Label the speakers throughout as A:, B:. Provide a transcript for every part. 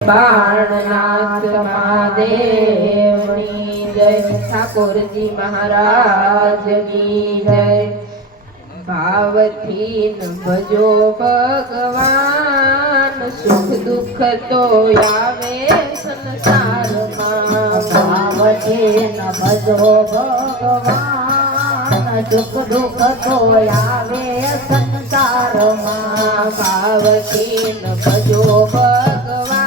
A: બાણનાથ મહાદેવની જય ઠાકોરજી મહારાજની જય ભાવથી ભજો ભગવાન, સુખ દુઃખ તો આવે સંસારમાં.
B: ભાવથી ભજો ભગવાન સુખ દુઃખ તો આવે સંસારમાં
A: ભાવથી ભજો ભગવાન.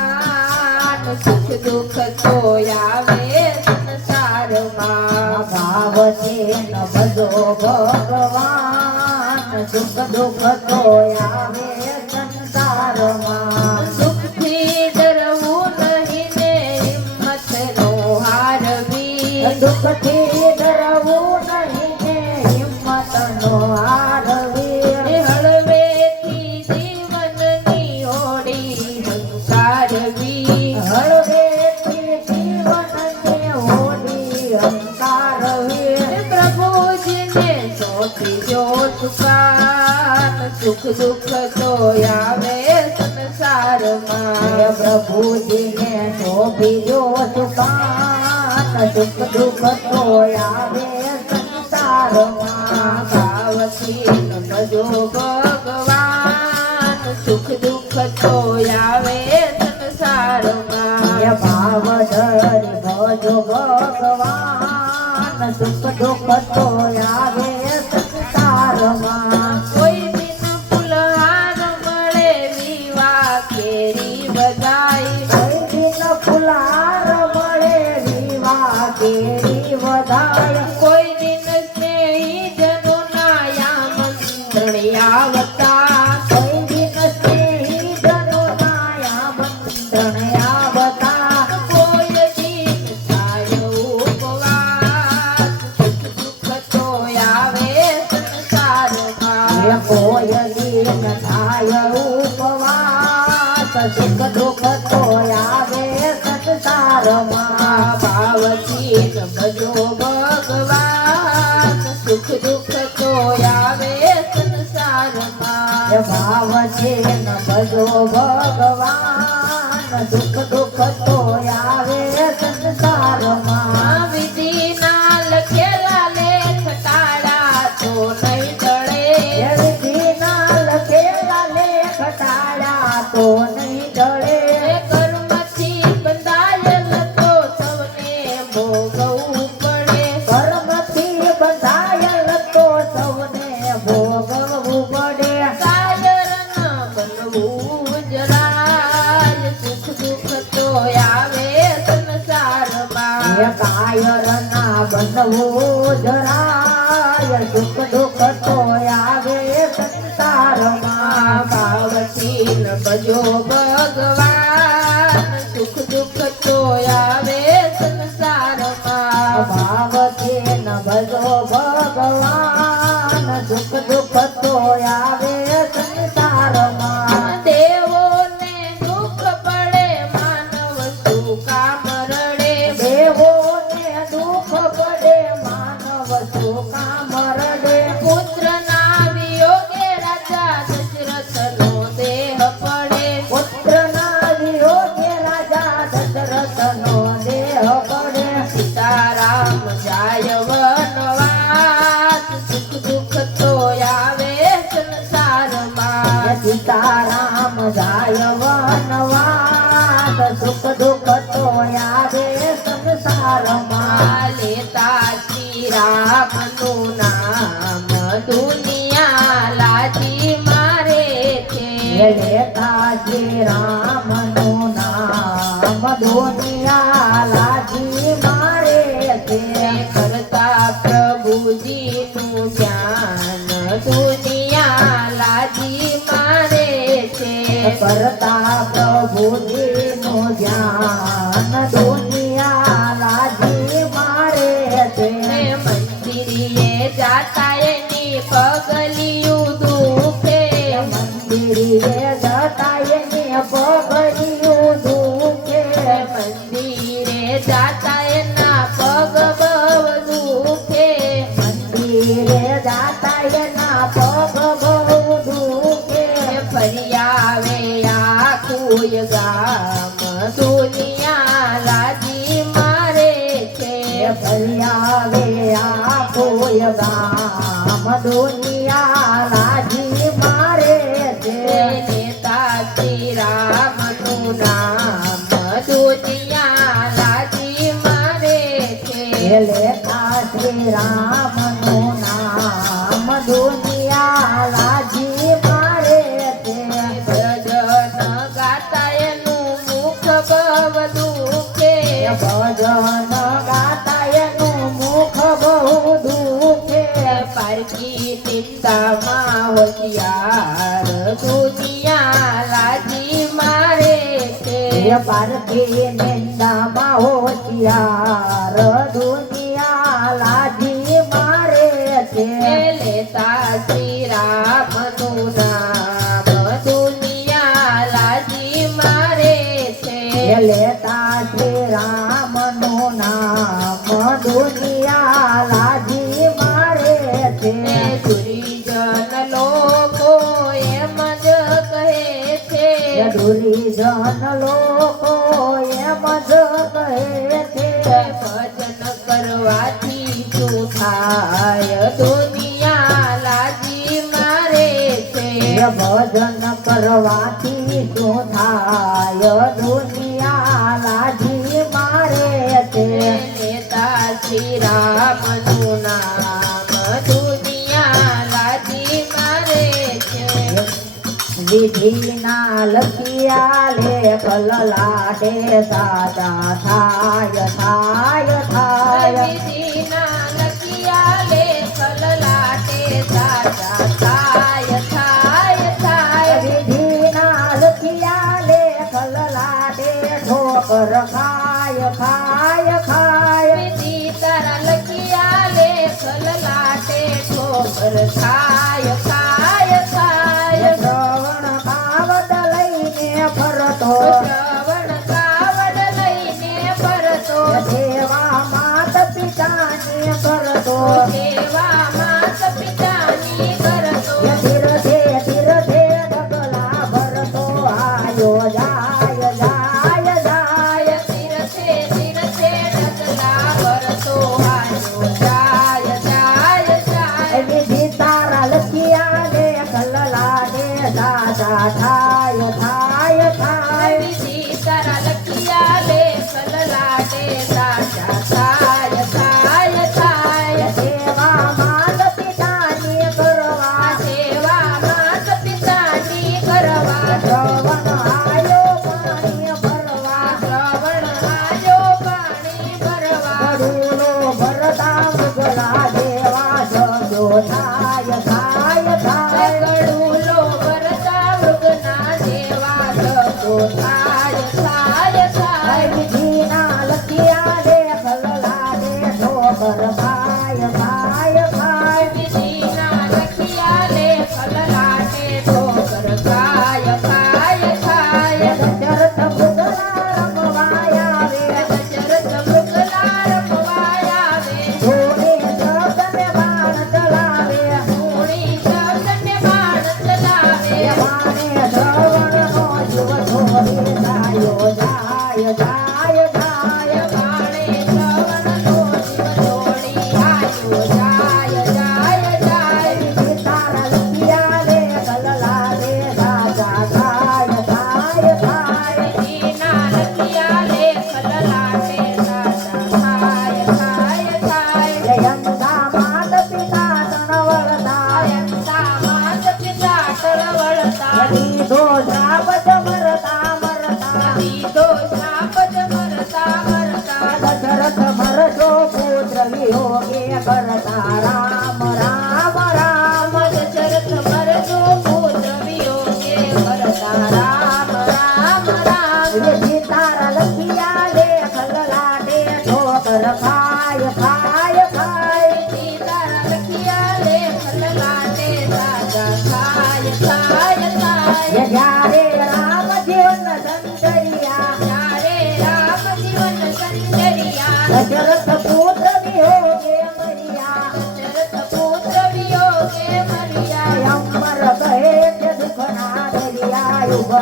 A: સુખ દુઃખ તો આવે સંસારમાં.
B: ભાવને ન બધો ભગવાન સુખ દુઃખ તો આવે સંસારમાં.
A: સુખથી ડરવું નહીં ને હિંમતનો હારવી
B: દુઃખથી
A: સોંપી જો સુકાન સુખ દુઃખ તો આવે સંસારમાં.
B: પ્રભુજીને તો બીજો સુકાન સુખ દુઃખ તો આવે સંસારમાં.
A: ભાવથી નમજો ભગવાન, સુખ દુઃખ તો આવે સંસારમાં.
B: ભાવ ધરી ભજો ભગવાન, સુખ દુઃખ તો આવે
A: સુખ દુઃખ તો આવે સંસારમાં ભાવથી નમજો ભગવાન સુખ દુઃખ તો આવે સંસારમાં
B: ભાવ છે ભજો ભગવાન સુખ દુઃખ તો સંસારમાં
A: છે ન ભજો ભગવાન રામનું નામ દુનિયા લાજી મારે છે.
B: શ્રી રામનું નામ દુનિયા લાજી મારે છે.
A: કરતા પ્રભુજીનું ધ્યાન દુનિયા લાજી મારે છે.
B: કરતા પ્રભુજીનું ધ્યાન
A: કોઈ ગામ દુનિયા રાજી મારે છે.
B: ભૈયા
A: વે આ કોઈ ગામ દુનિયા
B: પારથી નિંદામાં હોશિયાર દુનિયા લાજી મારે છે.
A: લેતા શ્રી રામનું નામ દુનિયા લાજી મારે છે.
B: લેતા શ્રી રામનું નામ દુનિયા લાજી
A: ભજન કરવાથી શું થાય? દુનિયા લાજી મારે
B: તે.
A: નેતા શ્રી રામનું મારે છે.
B: વિધિના લખિયા લે કલ લાડે સાદા થાય થાય. Corro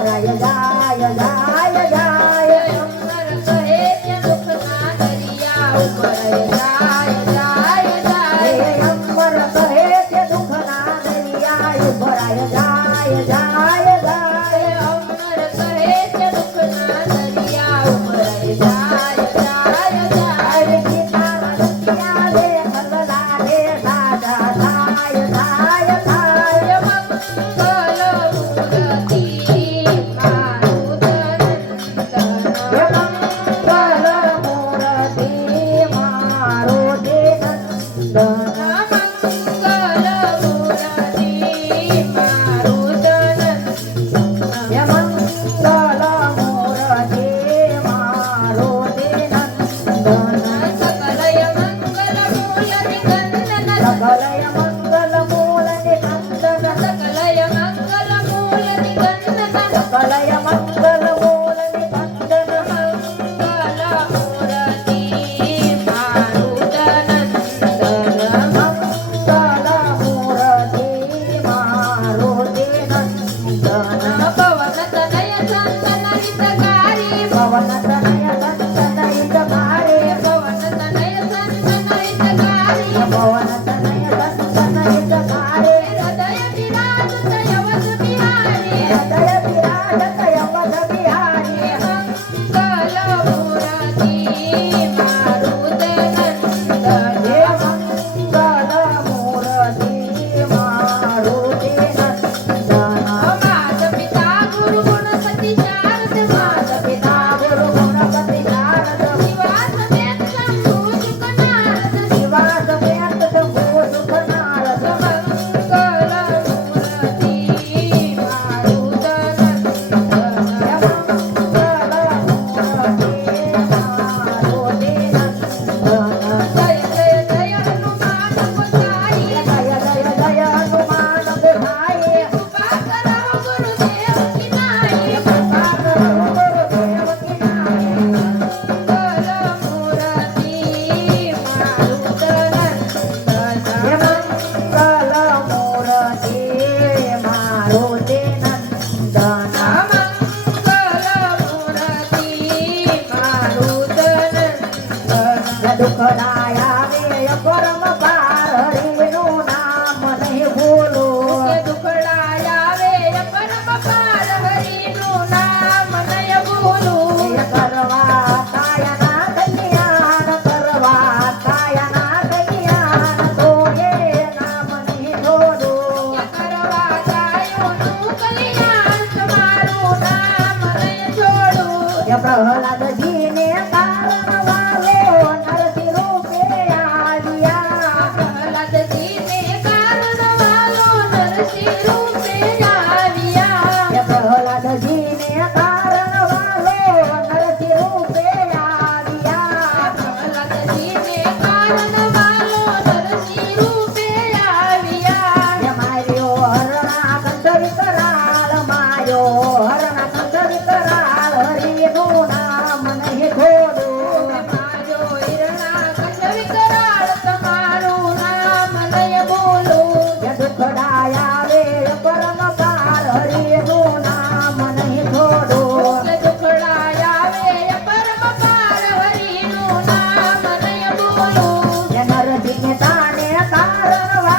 B: Yeah. તાને તારવા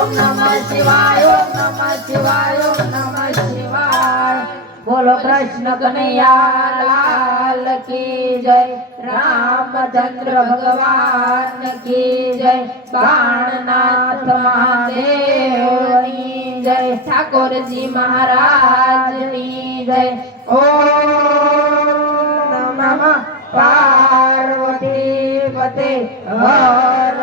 A: ઓમ નમઃ શિવાય, ઓમ નમઃ શિવાય, ઓમ નમઃ શિવાય.
B: બોલો કૃષ્ણ કનૈયા, લાલ કી જય. રામચંદ્ર ભગવાન કી જય. બાણનાથ મહાદેવની જય.
A: ઠાકોરજી મહારાજની જય.
B: ઓમ નમઃ પાર્વતી પતે. હર